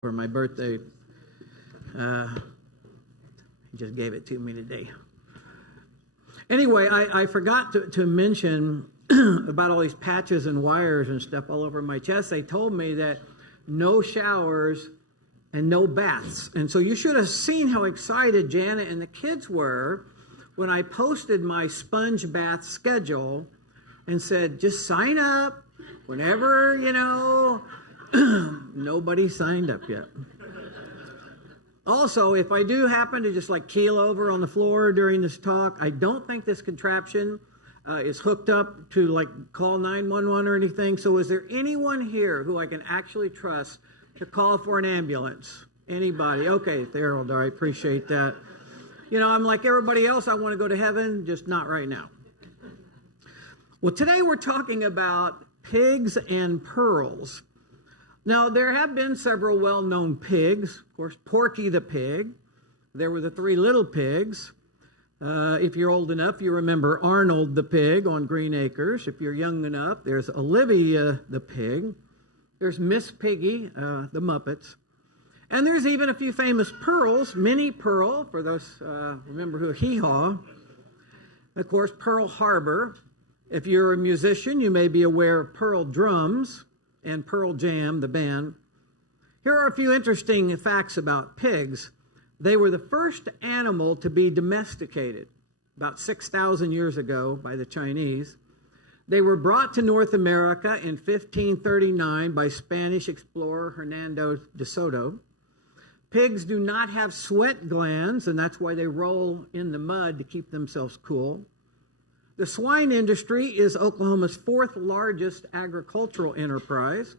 for my birthday. He just gave it to me today. Anyway, I forgot to mention about all these patches and wires and stuff all over my chest. They told me that no showers and no baths. And so you should have seen how excited Janet and the kids were when I posted my sponge bath schedule and said, just sign up whenever, Nobody signed up yet. Also, if I do happen to just keel over on the floor during this talk, I don't think this contraption is hooked up to call 911 or anything. So is there anyone here who I can actually trust to call for an ambulance? Anybody? Okay, Harold, I appreciate that. I'm like everybody else. I want to go to heaven, just not right now. Well, today we're talking about pigs and pearls. Now, there have been several well-known pigs. Of course, Porky the pig. There were the three little pigs. If you're old enough, you remember Arnold the pig on Green Acres. If you're young enough, there's Olivia the pig. There's Miss Piggy, the Muppets. And there's even a few famous pearls. Minnie Pearl, for those remember who Hee-Haw. Of course, Pearl Harbor. If you're a musician, you may be aware of Pearl Drums and Pearl Jam, the band. Here are a few interesting facts about pigs. They were the first animal to be domesticated about 6,000 years ago by the Chinese. They were brought to North America in 1539 by Spanish explorer Hernando de Soto. Pigs do not have sweat glands, and that's why they roll in the mud to keep themselves cool. The swine industry is Oklahoma's fourth largest agricultural enterprise.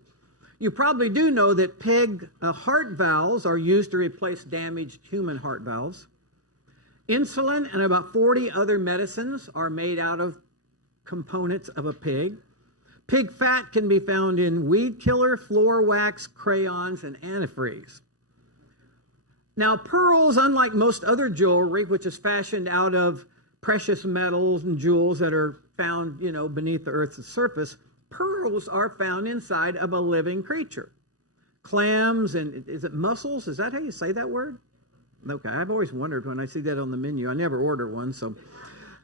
You probably do know that pig heart valves are used to replace damaged human heart valves. Insulin and about 40 other medicines are made out of components of a pig. Pig fat can be found in weed killer, floor wax, crayons, and antifreeze. Now, pearls, unlike most other jewelry, which is fashioned out of precious metals and jewels that are found, beneath the earth's surface, pearls are found inside of a living creature. Clams and, is it mussels? Is that how you say that word? Okay, I've always wondered when I see that on the menu. I never order one, so.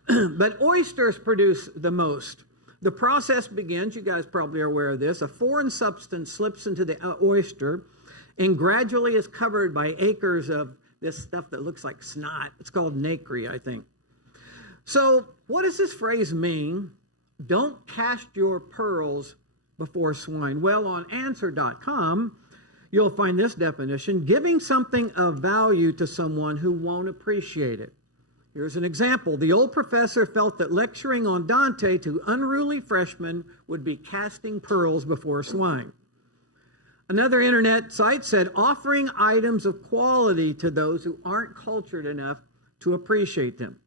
But oysters produce the most. The process begins, you guys probably are aware of this, a foreign substance slips into the oyster and gradually is covered by acres of this stuff that looks like snot. It's called nacre, I think. So what does this phrase mean? Don't cast your pearls before swine. Well, on answer.com, you'll find this definition: giving something of value to someone who won't appreciate it. Here's an example. The old professor felt that lecturing on Dante to unruly freshmen would be casting pearls before swine. Another internet site said offering items of quality to those who aren't cultured enough to appreciate them.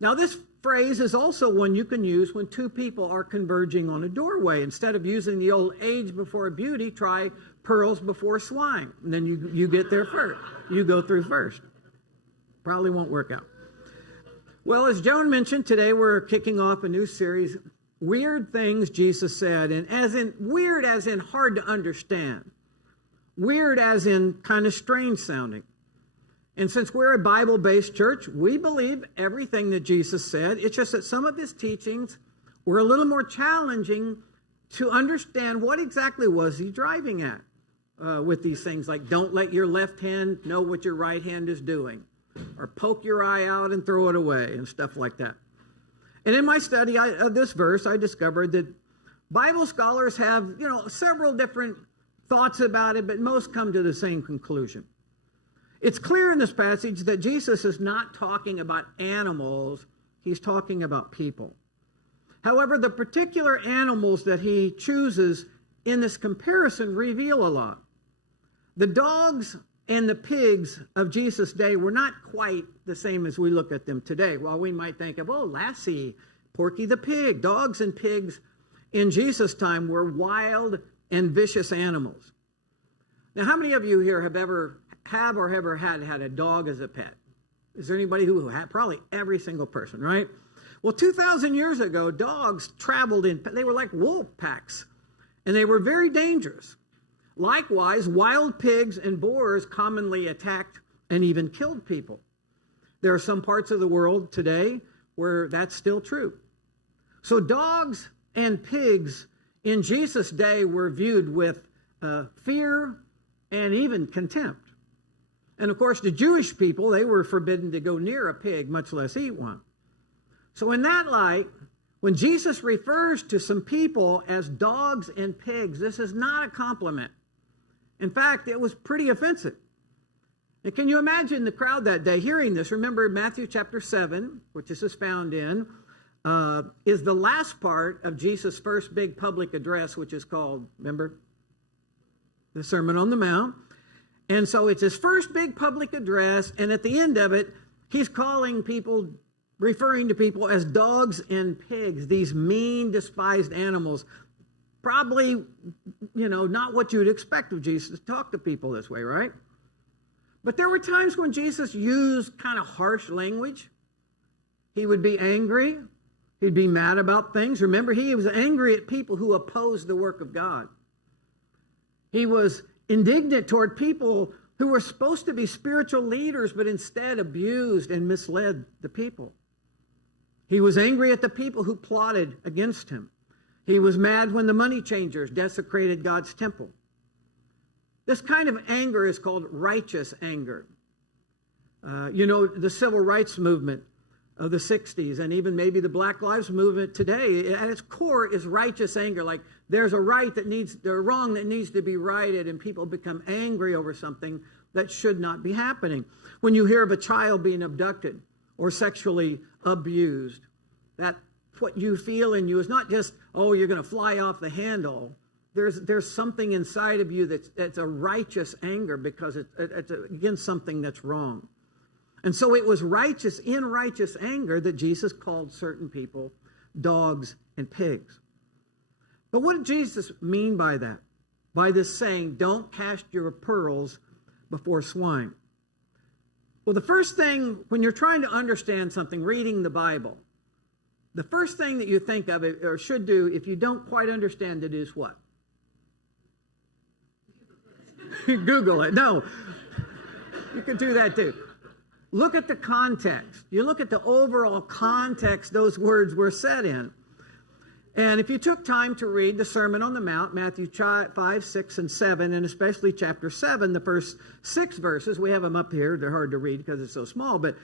Now, this phrase is also one you can use when two people are converging on a doorway. Instead of using the old age before beauty, try pearls before swine. And then you get there first. You go through first. Probably won't work out. Well, as Joan mentioned, today we're kicking off a new series, Weird Things Jesus Said. And weird as in hard to understand. Weird as in kind of strange sounding. And since we're a Bible-based church, we believe everything that Jesus said. It's just that some of his teachings were a little more challenging to understand what exactly was he driving at with these things, like don't let your left hand know what your right hand is doing, or poke your eye out and throw it away, and stuff like that. And in my study of this verse, I discovered that Bible scholars have, several different thoughts about it, but most come to the same conclusion. It's clear in this passage that Jesus is not talking about animals, he's talking about people. However, the particular animals that he chooses in this comparison reveal a lot. The dogs and the pigs of Jesus' day were not quite the same as we look at them today. While we might think of, Lassie, Porky the pig, dogs and pigs in Jesus' time were wild and vicious animals. Now, how many of you here have ever had a dog as a pet? Is there anybody who had? Probably every single person, right? Well, 2,000 years ago, dogs traveled they were like wolf packs, and they were very dangerous. Likewise, wild pigs and boars commonly attacked and even killed people. There are some parts of the world today where that's still true. So dogs and pigs in Jesus' day were viewed with fear and even contempt. And of course, the Jewish people, they were forbidden to go near a pig, much less eat one. So in that light, when Jesus refers to some people as dogs and pigs, this is not a compliment. In fact, it was pretty offensive. And can you imagine the crowd that day hearing this? Remember Matthew chapter 7, which this is found in, is the last part of Jesus' first big public address, which is called, remember, the Sermon on the Mount. And so it's his first big public address, and at the end of it, he's calling people, referring to people as dogs and pigs, these mean, despised animals. Probably, not what you'd expect of Jesus to talk to people this way, right? But there were times when Jesus used kind of harsh language. He would be angry. He'd be mad about things. Remember, he was angry at people who opposed the work of God. He was indignant toward people who were supposed to be spiritual leaders, but instead abused and misled the people. He was angry at the people who plotted against him. He was mad when the money changers desecrated God's temple. This kind of anger is called righteous anger. The civil rights movement of the 60s and even maybe the Black Lives Movement today, at its core is righteous anger. Like there's a wrong that needs to be righted, and people become angry over something that should not be happening. When you hear of a child being abducted or sexually abused, that what you feel in you is not just, oh, you're going to fly off the handle. There's something inside of you that's a righteous anger because it's against something that's wrong. And so it was righteous anger that Jesus called certain people dogs and pigs. But what did Jesus mean by that? By this saying, don't cast your pearls before swine. Well, the first thing, when you're trying to understand something, reading the Bible, the first thing that you think of it, or should do, if you don't quite understand it, is what? Google it. No. You can do that too. Look at the context. You look at the overall context those words were said in. And if you took time to read the Sermon on the Mount, Matthew 5, 6, and 7, and especially chapter 7, the first 6 verses, we have them up here. They're hard to read because it's so small, but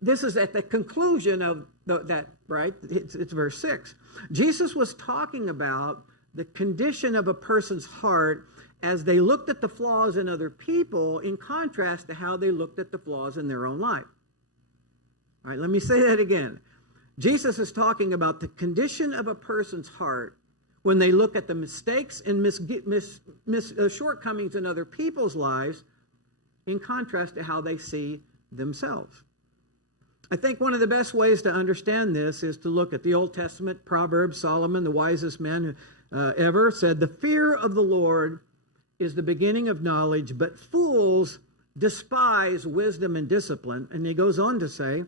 this is at the conclusion of that, right? It's verse 6. Jesus was talking about the condition of a person's heart as they looked at the flaws in other people in contrast to how they looked at the flaws in their own life. All right, let me say that again. Jesus is talking about the condition of a person's heart when they look at the mistakes and shortcomings in other people's lives in contrast to how they see themselves. I think one of the best ways to understand this is to look at the Old Testament, Proverbs. Solomon, the wisest man ever, said, the fear of the Lord is the beginning of knowledge, but fools despise wisdom and discipline. And he goes on to say,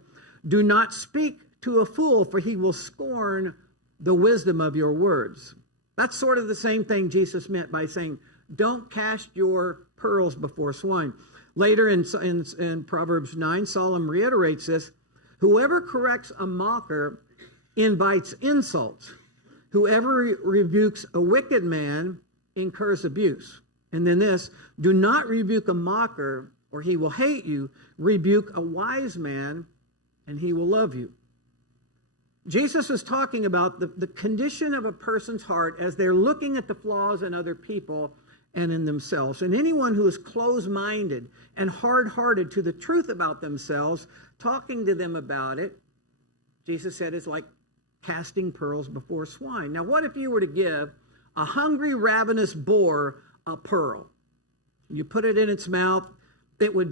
do not speak to a fool, for he will scorn the wisdom of your words. That's sort of the same thing Jesus meant by saying, don't cast your pearls before swine. Later in Proverbs 9, Solomon reiterates this, whoever corrects a mocker invites insults. Whoever rebukes a wicked man incurs abuse. And then this, do not rebuke a mocker, or he will hate you. Rebuke a wise man, and he will love you. Jesus was talking about the condition of a person's heart as they're looking at the flaws in other people and in themselves. And anyone who is closed-minded and hard-hearted to the truth about themselves, talking to them about it, Jesus said, is like casting pearls before swine. Now, what if you were to give a hungry, ravenous boar a pearl? You put it in its mouth, it would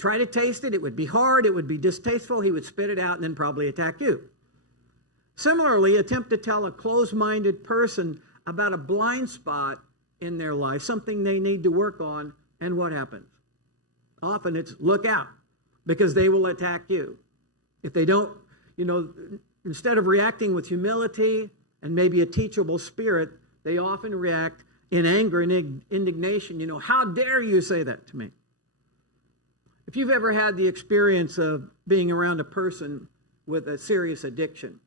try to taste it, it would be hard, it would be distasteful, he would spit it out and then probably attack you. Similarly, attempt to tell a closed-minded person about a blind spot in their life, something they need to work on, and what happens? Often it's look out, because they will attack you. If they don't, instead of reacting with humility and maybe a teachable spirit, they often react in anger and indignation, how dare you say that to me? If you've ever had the experience of being around a person with a serious addiction,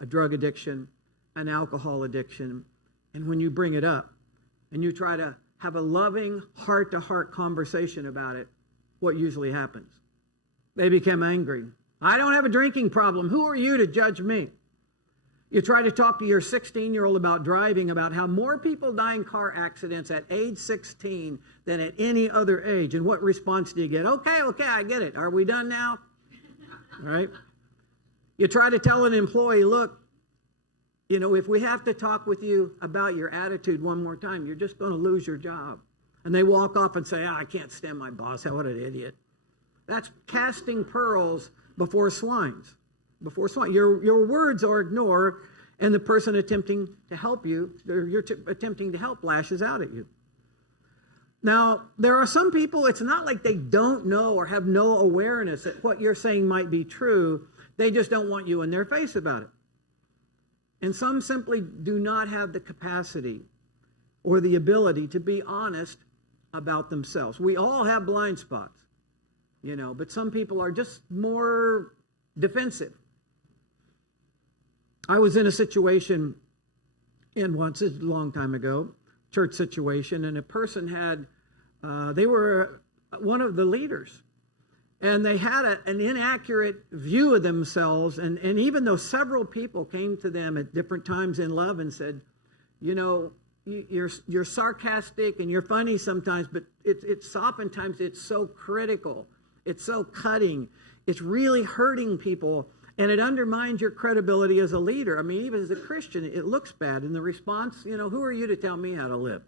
a drug addiction, an alcohol addiction, and when you bring it up and you try to have a loving heart-to-heart conversation about it, what usually happens? They become angry. I don't have a drinking problem. Who are you to judge me? You try to talk to your 16-year-old about driving, about how more people die in car accidents at age 16 than at any other age. And what response do you get? Okay, I get it. Are we done now? All right. You try to tell an employee, look, if we have to talk with you about your attitude one more time, you're just going to lose your job. And they walk off and say, I can't stand my boss. What an idiot. That's casting pearls before swines. Before swine. Your words are ignored, and the person attempting to help you, attempting to help, lashes out at you. Now, there are some people, it's not like they don't know or have no awareness that what you're saying might be true. They just don't want you in their face about it. And some simply do not have the capacity or the ability to be honest about themselves. We all have blind spots, but some people are just more defensive. I was in a situation once, a long time ago, church situation, and a person had, they were one of the leaders, and they had an inaccurate view of themselves, and even though several people came to them at different times in love and said, you're sarcastic and you're funny sometimes, but it's oftentimes it's so critical, it's so cutting, it's really hurting people. And it undermines your credibility as a leader. I mean, even as a Christian, it looks bad. And the response, who are you to tell me how to live?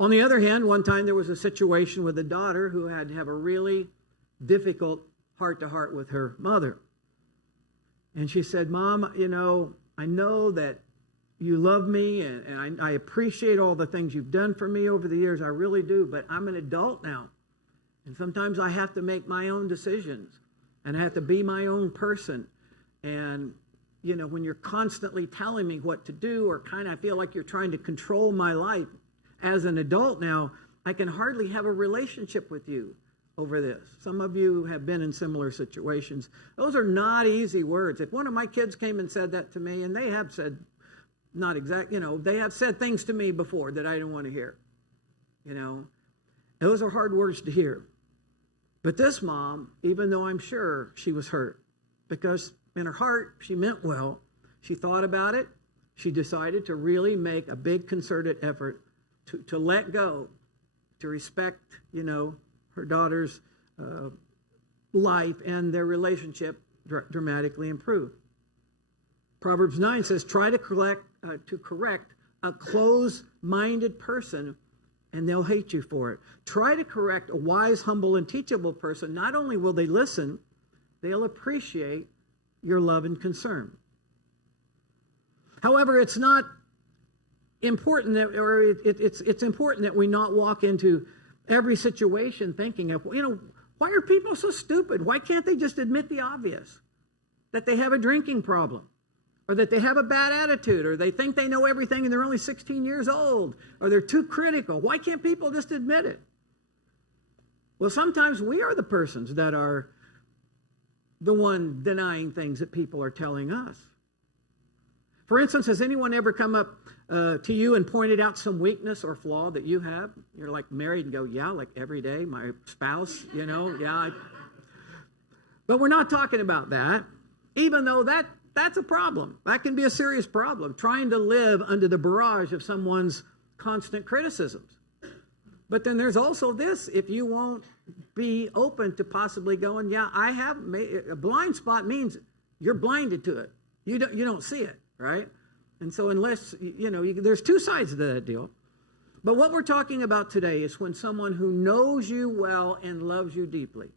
On the other hand, one time there was a situation with a daughter who had to have a really difficult heart-to-heart with her mother. And she said, Mom, I know that you love me, and I appreciate all the things you've done for me over the years. I really do. But I'm an adult now. And sometimes I have to make my own decisions. And I have to be my own person. And, when you're constantly telling me what to do or kind of feel like you're trying to control my life as an adult now, I can hardly have a relationship with you over this. Some of you have been in similar situations. Those are not easy words. If one of my kids came and said that to me, and they have said, not exact, they have said things to me before that I didn't want to hear. Those are hard words to hear. But this mom, even though I'm sure she was hurt, because in her heart she meant well, she thought about it, she decided to really make a big concerted effort to let go, to respect, her daughter's life, and their relationship dramatically improved. Proverbs 9 says, try to correct a closed-minded person, and they'll hate you for it. Try to correct a wise, humble, and teachable person. Not only will they listen, they'll appreciate your love and concern. However, it's not important that, or it's important that we not walk into every situation thinking of, why are people so stupid? Why can't they just admit the obvious? That they have a drinking problem, or that they have a bad attitude, or they think they know everything and they're only 16 years old, or they're too critical. Why can't people just admit it? Well, sometimes we are the persons that are the one denying things that people are telling us. For instance, has anyone ever come up to you and pointed out some weakness or flaw that you have? You're like married and go, yeah, like every day, my spouse, yeah. But we're not talking about that, even though that's a problem. That can be a serious problem, trying to live under the barrage of someone's constant criticisms. But then there's also this, if you won't be open to possibly going, yeah, I have a blind spot means you're blinded to it. You don't see it, right? And so unless, there's two sides to that deal. But what we're talking about today is when someone who knows you well and loves you deeply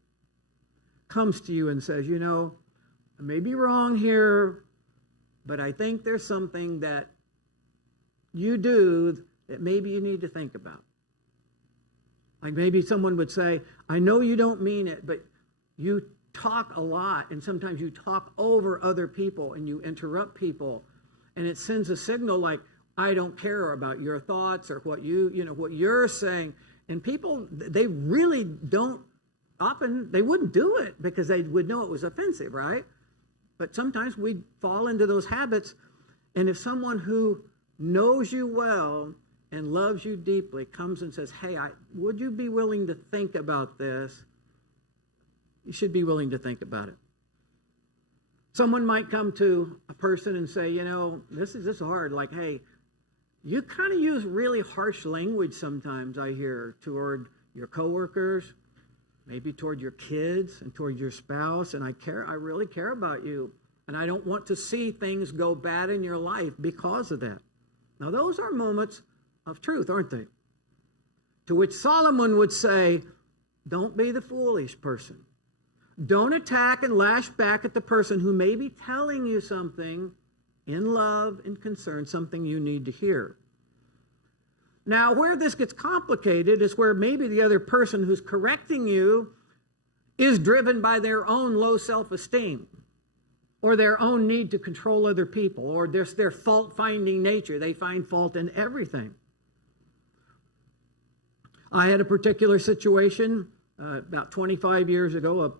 comes to you and says, I may be wrong here, but I think there's something that you do that maybe you need to think about. Like maybe someone would say, I know you don't mean it, but you talk a lot, and sometimes you talk over other people and you interrupt people, and it sends a signal like, I don't care about your thoughts or what what you're saying. And people, they really don't, often they wouldn't do it because they would know it was offensive, right? But sometimes we fall into those habits. And if someone who knows you well and loves you deeply comes and says, hey, would you be willing to think about this? You should be willing to think about it. Someone might come to a person and say, this is hard. Like, hey, you kind of use really harsh language sometimes, I hear, toward your coworkers, maybe toward your kids and toward your spouse. And I really care about you. And I don't want to see things go bad in your life because of that. Now, those are moments of truth, aren't they? To which Solomon would say, don't be the foolish person. Don't attack and lash back at the person who may be telling you something in love and concern, something you need to hear. Now, where this gets complicated is where maybe the other person who's correcting you is driven by their own low self-esteem or their own need to control other people or their fault-finding nature. They find fault in everything. I had a particular situation about 25 years ago. A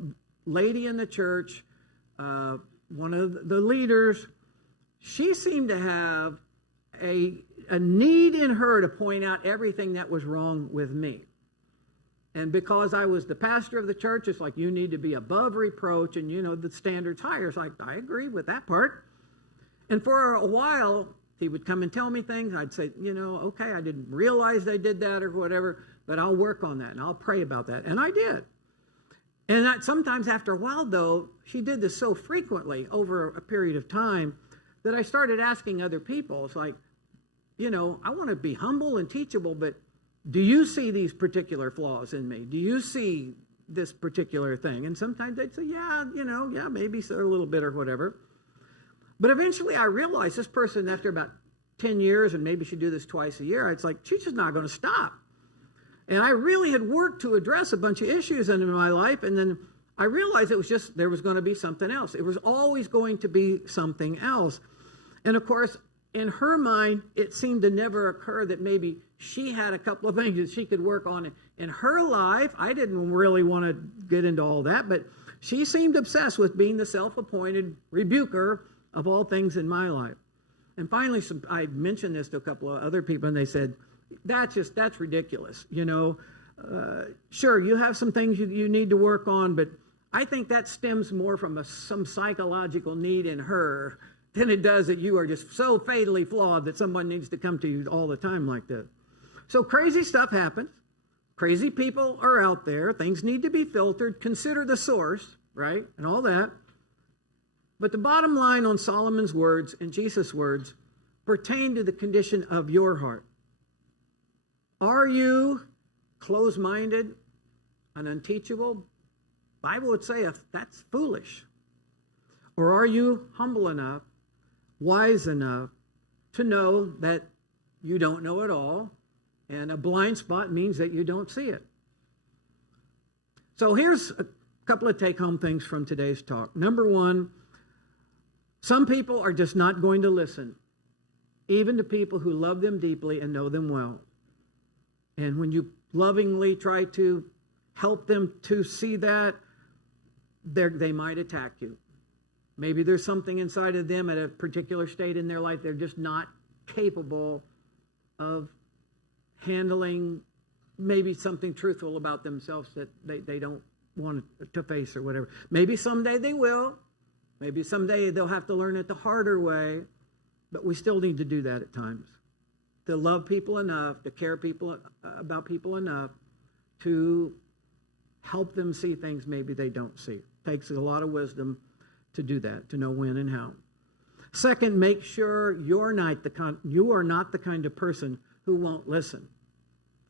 lady in the church, one of the leaders, she seemed to have a need in her to point out everything that was wrong with me. And because I was the pastor of the church, it's like, you need to be above reproach and, the standard's higher. It's like, I agree with that part. And for a while, he would come and tell me things. I'd say, okay, I didn't realize they did that or whatever, but I'll work on that and I'll pray about that. And I did. And sometimes after a while, though, she did this so frequently over a period of time that I started asking other people. It's like, I want to be humble and teachable, but do you see these particular flaws in me? Do you see this particular thing? And sometimes they'd say, yeah, maybe so, a little bit or whatever. But eventually I realized this person, after about 10 years, and maybe she'd do this twice a year, it's like, she's just not going to stop. And I really had worked to address a bunch of issues in my life, and then I realized it was just, there was going to be something else. It was always going to be something else. And of course, in her mind, it seemed to never occur that maybe she had a couple of things that she could work on in her life. I didn't really want to get into all that, but she seemed obsessed with being the self-appointed rebuker of all things in my life. And finally, I mentioned this to a couple of other people, and they said, that's ridiculous. Sure, you have some things you need to work on, but I think that stems more from some psychological need in her than it does that you are just so fatally flawed that someone needs to come to you all the time like that. So crazy stuff happens. Crazy people are out there. Things need to be filtered. Consider the source, right? And all that. But the bottom line on Solomon's words and Jesus' words pertain to the condition of your heart. Are you closed-minded and unteachable? Bible would say that's foolish. Or are you humble enough, wise enough to know that you don't know it all, and a blind spot means that you don't see it? So here's a couple of take-home things from today's talk. Number one, some people are just not going to listen, even to people who love them deeply and know them well. And when you lovingly try to help them to see that, they might attack you. Maybe there's something inside of them at a particular state in their life they're just not capable of handling, maybe something truthful about themselves that they don't want to face or whatever. Maybe someday they will. Maybe someday they'll have to learn it the harder way, but we still need to do that at times. To love people enough, to care about people enough, to help them see things maybe they don't see. It takes a lot of wisdom to do that, to know when and how. Second, make sure you are not the kind of person who won't listen,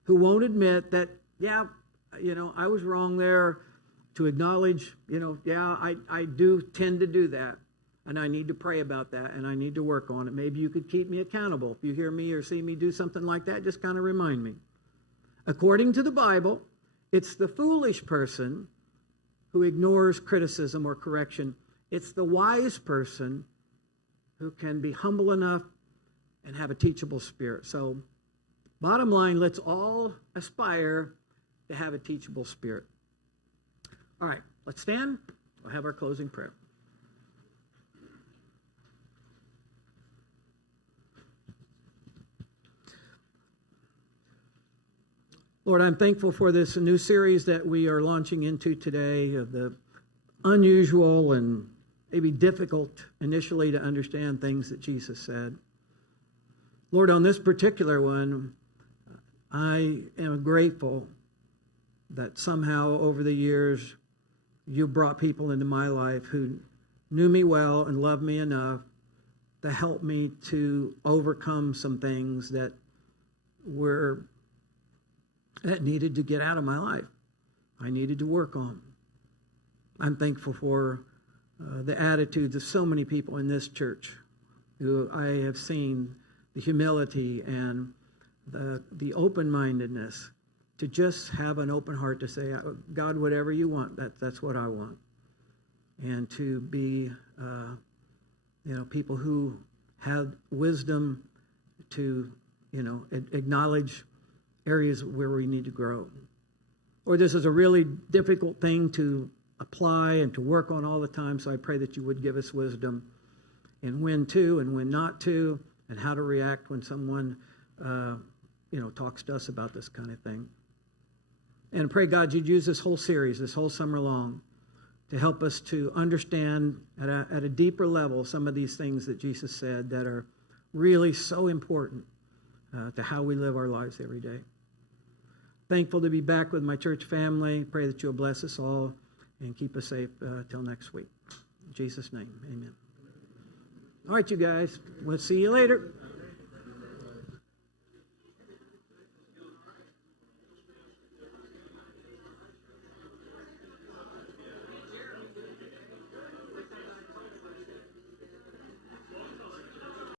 who won't admit that, I was wrong there, to acknowledge, I do tend to do that. And I need to pray about that, and I need to work on it. Maybe you could keep me accountable. If you hear me or see me do something like that, just kind of remind me. According to the Bible, it's the foolish person who ignores criticism or correction. It's the wise person who can be humble enough and have a teachable spirit. So bottom line, let's all aspire to have a teachable spirit. All right, let's stand. We'll have our closing prayer. Lord, I'm thankful for this new series that we are launching into today of the unusual and maybe difficult initially to understand things that Jesus said. Lord, on this particular one, I am grateful that somehow over the years you brought people into my life who knew me well and loved me enough to help me to overcome some things that needed to get out of my life. I needed to work on. I'm thankful for the attitudes of so many people in this church who I have seen the humility and the open-mindedness to just have an open heart to say, God, whatever you want, that's what I want. And to be, people who have wisdom to, acknowledge areas where we need to grow. Or this is a really difficult thing to apply and to work on all the time, so I pray that you would give us wisdom in when to and when not to, and how to react when someone, talks to us about this kind of thing. And pray, God, you'd use this whole series, this whole summer long, to help us to understand at a deeper level some of these things that Jesus said that are really so important to how we live our lives every day. Thankful to be back with my church family. Pray that you'll bless us all and keep us safe till next week. In Jesus' name, amen. All right, you guys. We'll see you later.